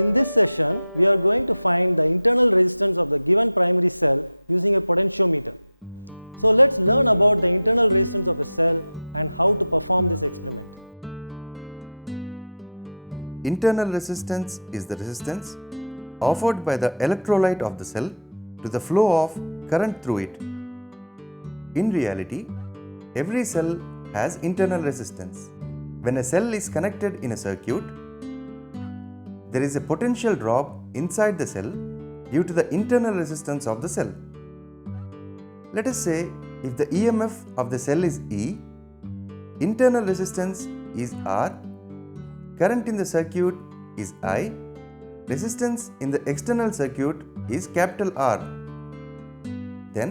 In this session, we are going to find the internal resistance of the given primary cell using a potentiometer. So let's learn about the internal resistance of a cell and how to perform this experiment. Internal resistance is the resistance offered by the electrolyte of the cell to the flow of current through it. In reality, every cell has internal resistance. When a cell is connected in a circuit, there is a potential drop inside the cell due to the internal resistance of the cell. Let us say if the EMF of the cell is E, internal resistance is R, current in the circuit is I, resistance in the external circuit is capital R. Then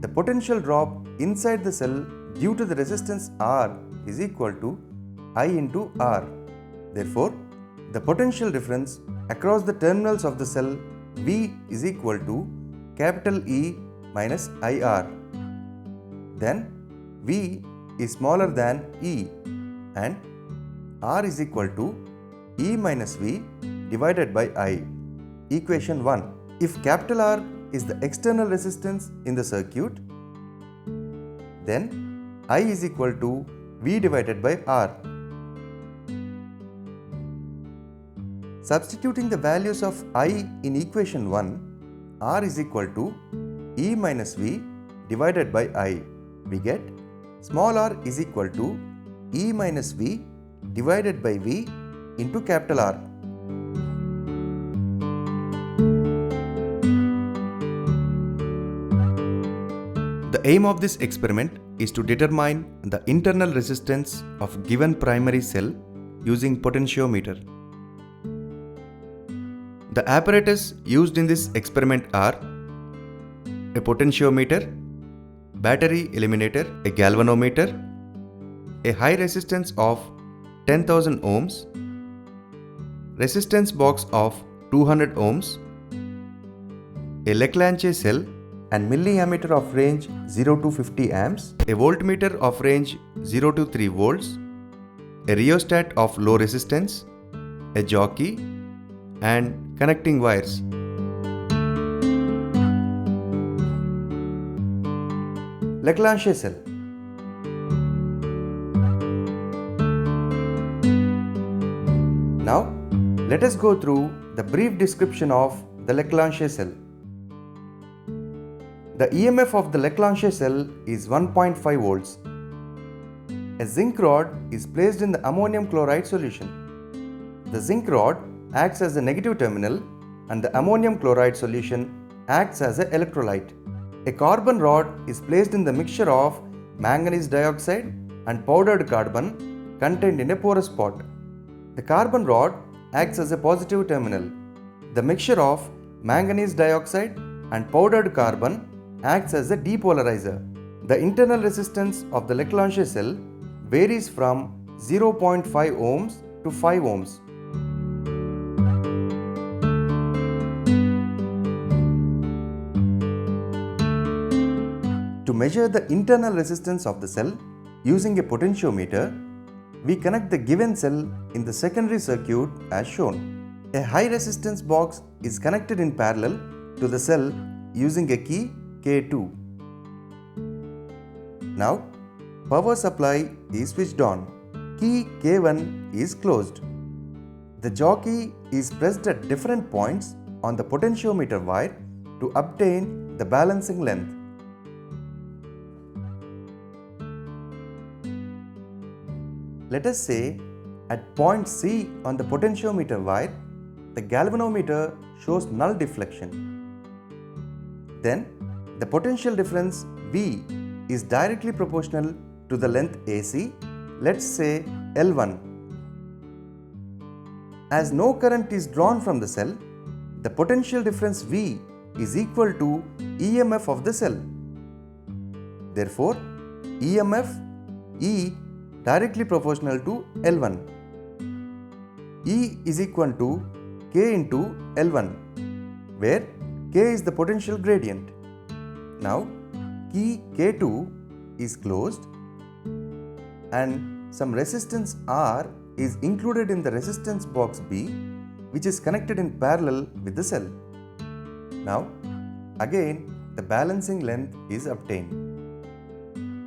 the potential drop inside the cell due to the resistance R is equal to I into R. Therefore, the potential difference across the terminals of the cell V is equal to capital E minus IR. Then V is smaller than E and R is equal to E minus V divided by I. Equation 1. If capital R is the external resistance in the circuit, then I is equal to V divided by R. Substituting the values of I in equation 1, R is equal to E minus V divided by I. We get small r is equal to E minus V divided by V into capital R. The aim of this experiment is to determine the internal resistance of given primary cell using potentiometer. The apparatus used in this experiment are a potentiometer, battery eliminator, a galvanometer, a high resistance of 10,000 ohms, resistance box of 200 ohms, a Leclanché cell and milliammeter of range 0 to 50 amps, a voltmeter of range 0 to 3 volts, a rheostat of low resistance, a jockey, and connecting wires. Leclanché cell. Now, let us go through the brief description of the Leclanché cell. The EMF of the Leclanché cell is 1.5 volts. A zinc rod is placed in the ammonium chloride solution. The zinc rod acts as a negative terminal and the ammonium chloride solution acts as an electrolyte. A carbon rod is placed in the mixture of manganese dioxide and powdered carbon contained in a porous pot. The carbon rod acts as a positive terminal. The mixture of manganese dioxide and powdered carbon acts as a depolarizer. The internal resistance of the Leclanché cell varies from 0.5 ohms to 5 ohms. To measure the internal resistance of the cell using a potentiometer, we connect the given cell in the secondary circuit as shown. A high resistance box is connected in parallel to the cell using a key K2. Now, power supply is switched on. Key K1 is closed. The jockey is pressed at different points on the potentiometer wire to obtain the balancing length. Let us say at point C on the potentiometer wire, the galvanometer shows null deflection. Then the potential difference V is directly proportional to the length AC, let's say L1. As no current is drawn from the cell, the potential difference V is equal to EMF of the cell. Therefore, EMF E directly proportional to L1. E is equal to K into L1, where K is the potential gradient. Now, key K2 is closed and some resistance R is included in the resistance box B which is connected in parallel with the cell. Now, again, the balancing length is obtained.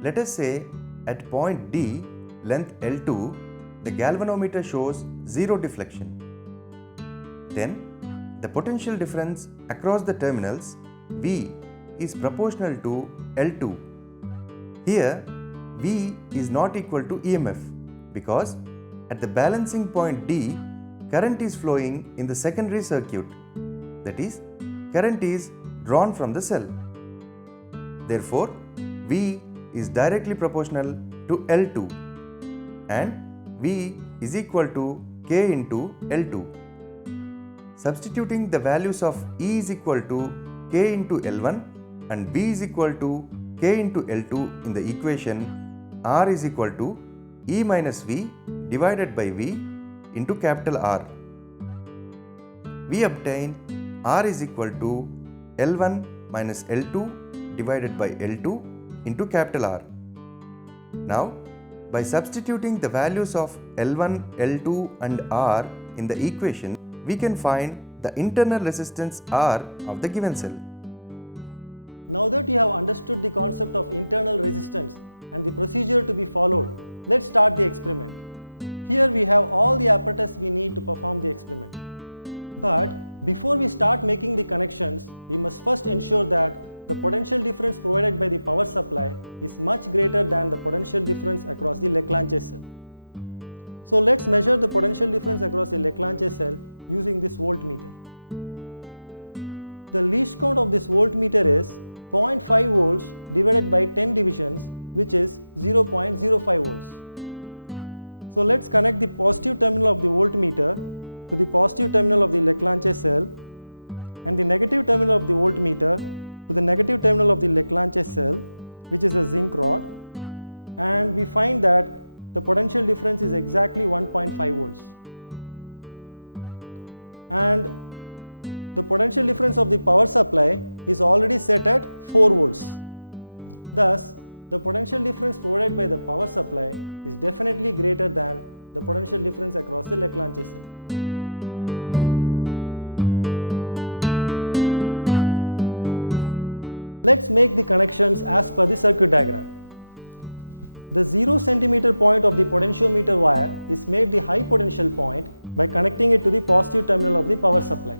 Let us say at point D, length L2, the galvanometer shows 0 deflection. Then, the potential difference across the terminals V is proportional to L2. Here, V is not equal to EMF because at the balancing point D, current is flowing in the secondary circuit. That is, current is drawn from the cell. Therefore, V is directly proportional to L2 and V is equal to K into L2. Substituting the values of E is equal to K into L1 and V is equal to K into L2 in the equation, R is equal to E minus V divided by V into capital R. We obtain R is equal to L1 minus L2 divided by L2 into capital R. Now, by substituting the values of L1, L2 and R in the equation, we can find the internal resistance R of the given cell. Now that you have understood the concept of internal resistance and the procedure to be followed, let's start the experiment. Here we have all the apparatus we need to perform the experiment. But before we start making the connections, we must first ensure that the potential difference provided by the power supply is much greater than the potential difference across the Leclanché cell. So let's measure the potential difference across the Leclanché cell using this voltmeter. The least count of this voltmeter is 0.5 volts divided by 10 divisions, which is 0.05 volts. So let's connect the positive terminal of the voltmeter to the positive terminal of the Leclanché cell and the negative terminal of the voltmeter to the negative terminal of the Leclanché cell, which is a zinc rod, and we find that the potential difference is exactly 1.5 volts. And the potential difference of the power supply is already set at 4 volts. Thus, the potential difference provided by the power supply is definitely greater than the potential difference across the Leclanché cell. Let's make the connections as per the circuit diagram. The 0 cm point of the potentiometer wire is made the high potential point by connecting it to the positive terminal of the power supply.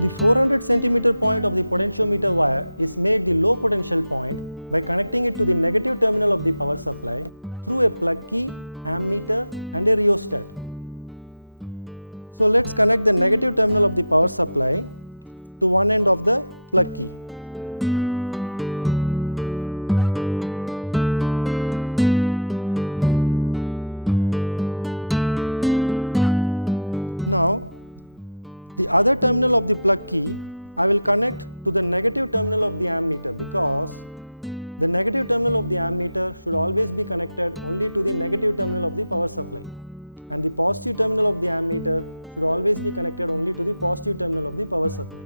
The 400 cm point of the potentiometer wire is made the low potential point by connecting it to the negative terminal of the power supply through a plug key, ammeter and a rheostat. So let's connect the negative terminal of the power supply to one end of the plug key. Now, the other terminal of the plug key I will connect to the negative terminal of the ammeter, because the negative terminal of the ammeter should always be connected only to the negative terminal of the power supply, and the positive terminal of the ammeter should always be connected only to the positive terminal of the power supply.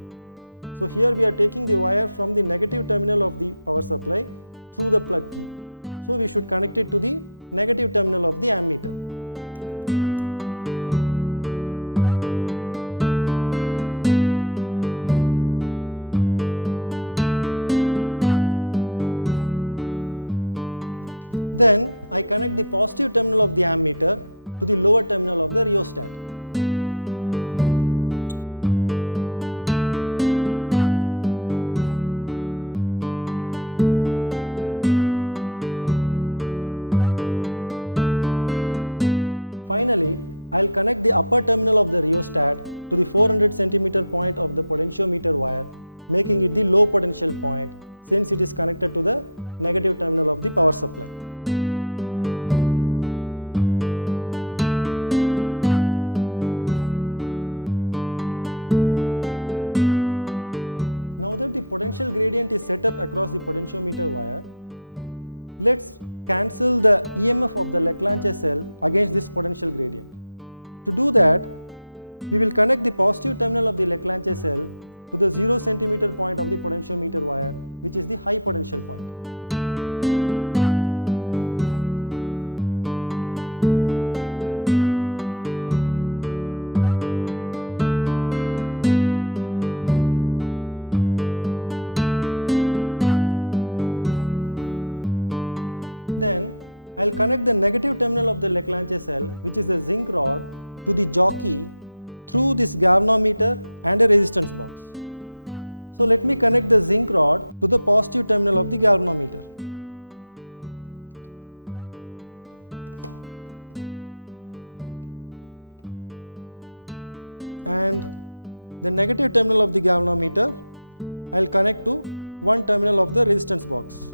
So here we are taking the wire from the negative terminal of the power supply through the plug key. So we should connect it to the negative terminal of the ammeter. Then I connect the positive terminal of the ammeter to the lower terminal of the rheostat. Finally, I will connect the upper terminal of the rheostat to the 400 cm point of the potentiometer wire, making it the low potential point since it is connected to the negative terminal of the power supply. Now that the potential gradient is set up across the potentiometer wire, let's cancel the EMF of the Leclanché cell against this potential gradient. To do that, we will connect the positive terminal of the Leclanché cell to the 0 centimeter point of the potentiometer wire, which is the high potential point. Then I'll connect the negative terminal of the Leclanché cell, which is the zinc rod, to the jockey through this galvanometer and a resistance box. So let me connect the zinc rod to the positive terminal of the galvanometer. And the negative terminal of the galvanometer I'll connect to one terminal of the resistance box.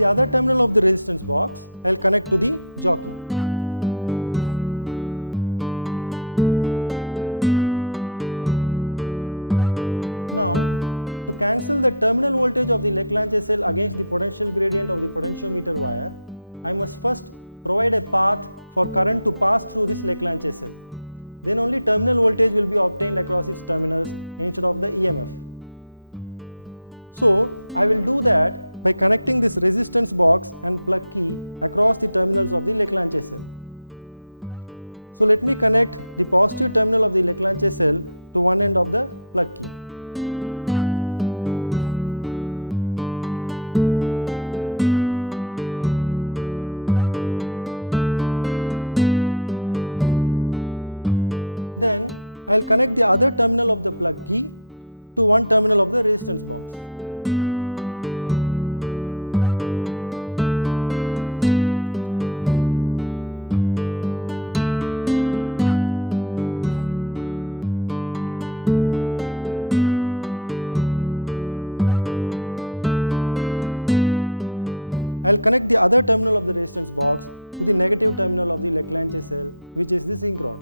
The other terminal of the resistance box I'll connect to the jockey. Now, to cancel the terminal voltage of the Leclanché cell against the potential gradient of the potentiometer wire, I must first provide a path for current to pass through this Leclanché cell. Then only terminal voltage will be obtained across its terminals instead of the EMF. So, I will do that by connecting this resistance box and plug key across the terminals of the Leclanché cell. So let me connect the positive terminal of the Leclanché cell to one end of the plug key. Then I'll connect the other terminal of the plug key to one terminal of the resistance box. I'll connect the other terminal of the resistance box to the negative terminal of the Leclanché cell, which is the zinc rod.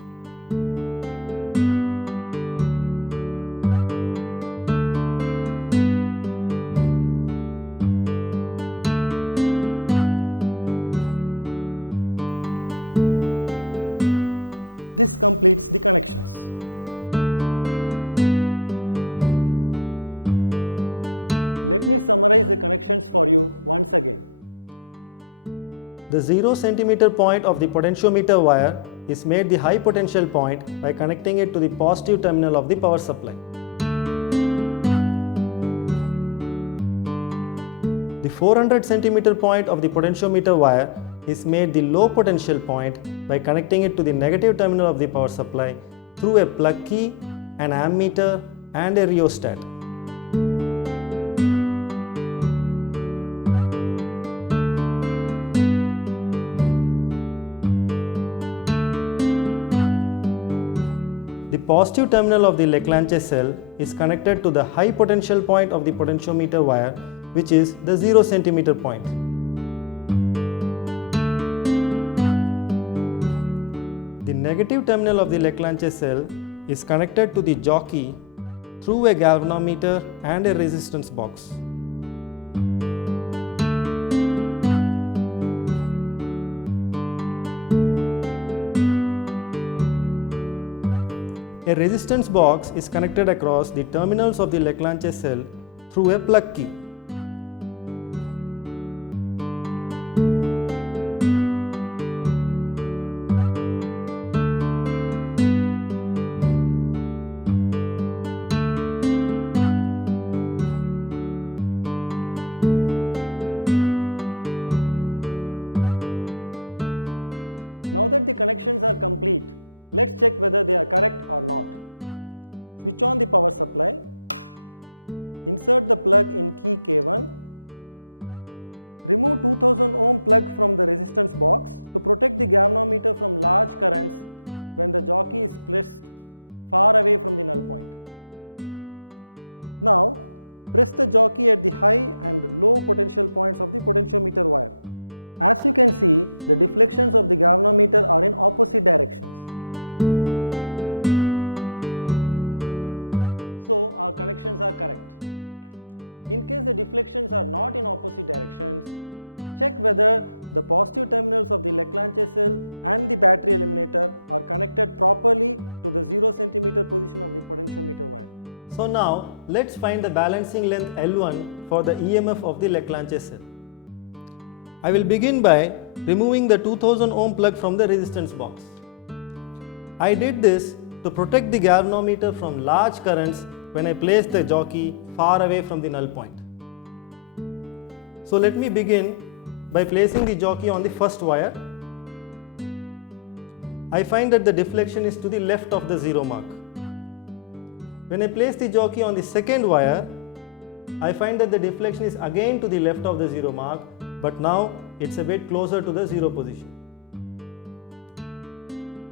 This completes the connections. Let me summarize the connections for you once again. The 0 centimeter point of the potentiometer wire is made the high potential point by connecting it to the positive terminal of the power supply. The 400 centimeter point of the potentiometer wire is made the low potential point by connecting it to the negative terminal of the power supply through a plug key, an ammeter and a rheostat. The positive terminal of the Leclanché cell is connected to the high potential point of the potentiometer wire, which is the 0 centimeter point. The negative terminal of the Leclanché cell is connected to the jockey through a galvanometer and a resistance box. A resistance box is connected across the terminals of the Leclanché cell through a plug key. Now that the connections are complete, let's check whether they are correct or not. Switch on the power supply. Insert the plug in key K1. Remove 2000 ohm plug from the resistance box to protect the galvanometer from large currents when the jockey is placed far away from the null point. Now, press the jockey at the high and low potential points of the potentiometer wire. As you can see, the deflections of the galvanometer are in opposite directions. So our connections are correct. In case the deflections are not in opposite directions, check whether the positive terminals of the Leclanché cell and the battery eliminator are connected properly to the 0 cm position of the potentiometer wire. So now let's find the balancing length L1 for the EMF of the Leclanché cell. I will begin by removing the 2000 ohm plug from the resistance box. I did this to protect the galvanometer from large currents when I place the jockey far away from the null point. So let me begin by placing the jockey on the first wire. I find that the deflection is to the left of the 0 mark. When I place the jockey on the second wire, I find that the deflection is again to the left of the 0 mark, but now it's a bit closer to the 0 position.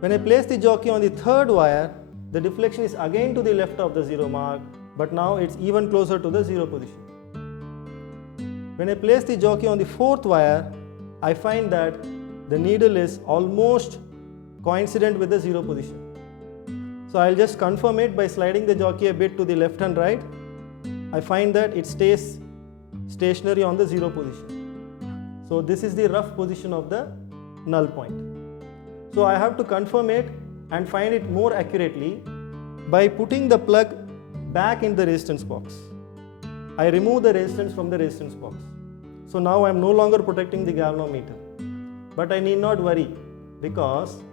When I place the jockey on the third wire, the deflection is again to the left of the 0 mark, but now it's even closer to the 0 position. When I place the jockey on the fourth wire, I find that the needle is almost coincident with the 0 position. So I'll just confirm it by sliding the jockey a bit to the left and right. I find that it stays stationary on the 0 position. So this is the rough position of the null point. So I have to confirm it and find it more accurately by putting the plug back in the resistance box. I remove the resistance from the resistance box. So now I am no longer protecting the galvanometer. But I need not worry because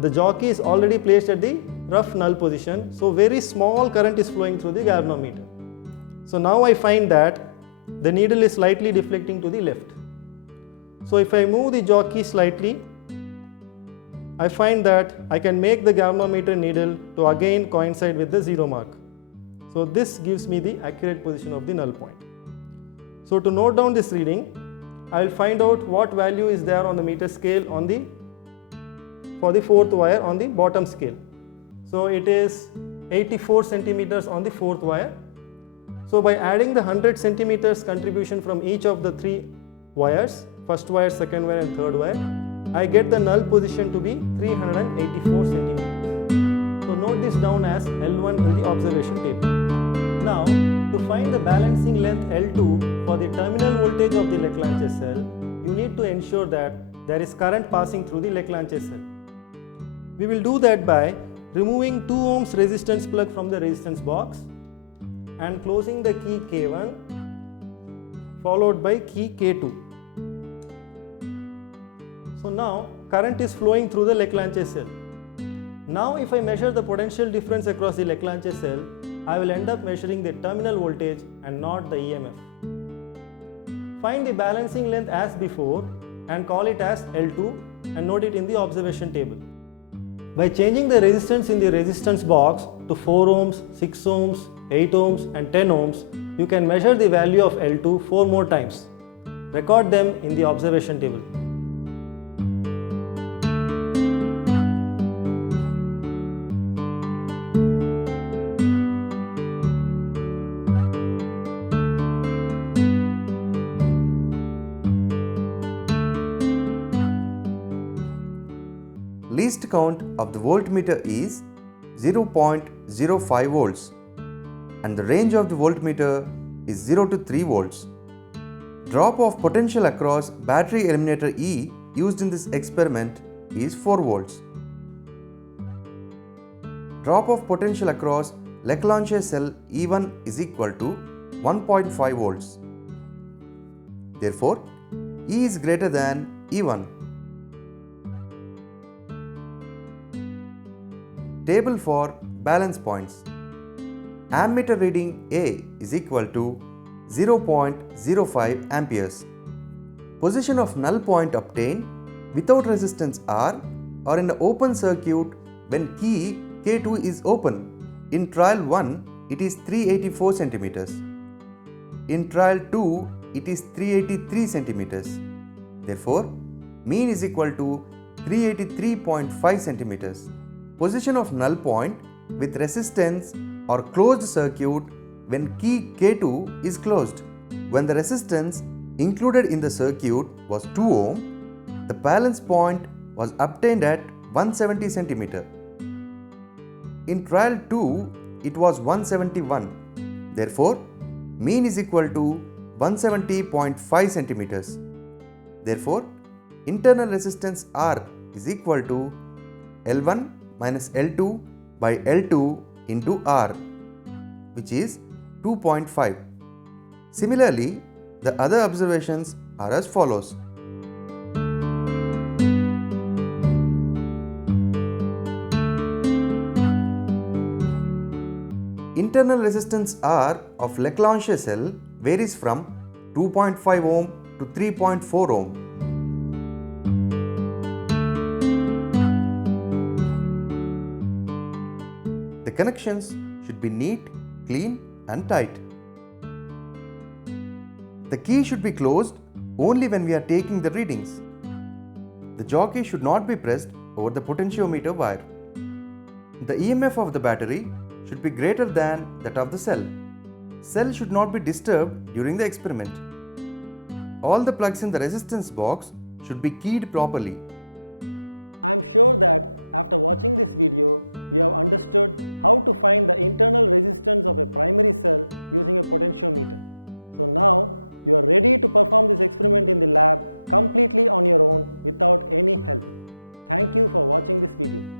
the jockey is already placed at the rough null position. So very small current is flowing through the galvanometer. So now I find that the needle is slightly deflecting to the left. So if I move the jockey slightly, I find that I can make the galvanometer needle to again coincide with the 0 mark. So this gives me the accurate position of the null point. So to note down this reading, I will find out what value is there on the meter scale for the fourth wire on the bottom scale. So it is 84 centimeters on the fourth wire. So by adding the 100 centimeters contribution from each of the three wires, first wire, second wire and third wire, I get the null position to be 384 centimeters. So note this down as L1 in the observation table. Now to find the balancing length L2 for the terminal voltage of the Leclanché cell, you need to ensure that there is current passing through the Leclanché cell. We will do that by removing 2 ohms resistance plug from the resistance box and closing the key K1 followed by key K2. So now current is flowing through the Leclanché cell. Now if I measure the potential difference across the Leclanché cell, I will end up measuring the terminal voltage and not the EMF. Find the balancing length as before and call it as L2 and note it in the observation table. By changing the resistance in the resistance box to 4 ohms, 6 ohms, 8 ohms and 10 ohms, you can measure the value of L2 4 more times. Record them in the observation table. Least count of the voltmeter is 0.05 volts and the range of the voltmeter is 0 to 3 volts. Drop of potential across battery eliminator E used in this experiment is 4 volts. Drop of potential across Leclanché cell E1 is equal to 1.5 volts. Therefore, E is greater than E1. Table for balance points. Ammeter reading A is equal to 0.05 amperes. Position of null point obtained without resistance R or in the open circuit when key K2 is open. In trial 1, it is 384 centimeters. In trial 2, it is 383 centimeters. Therefore, mean is equal to 383.5 centimeters. Position of null point with resistance or closed circuit when key K2 is closed. When the resistance included in the circuit was 2 ohm, the balance point was obtained at 170 cm. In trial 2, it was 171. Therefore, mean is equal to 170.5 centimeters. Therefore, internal resistance R is equal to L1 minus L2 by L2 into R, which is 2.5. Similarly, the other observations are as follows. Internal resistance R of Leclanche cell varies from 2.5 ohm to 3.4 ohm. The connections should be neat, clean and tight. The key should be closed only when we are taking the readings. The jockey should not be pressed over the potentiometer wire. The EMF of the battery should be greater than that of the cell. Cell should not be disturbed during the experiment. All the plugs in the resistance box should be keyed properly. I am sure that after watching this video, you have understood how to find the internal resistance of a primary cell using a potentiometer. So now you are ready to perform this experiment in the lab completely on your own without any help. Thank you for watching this video.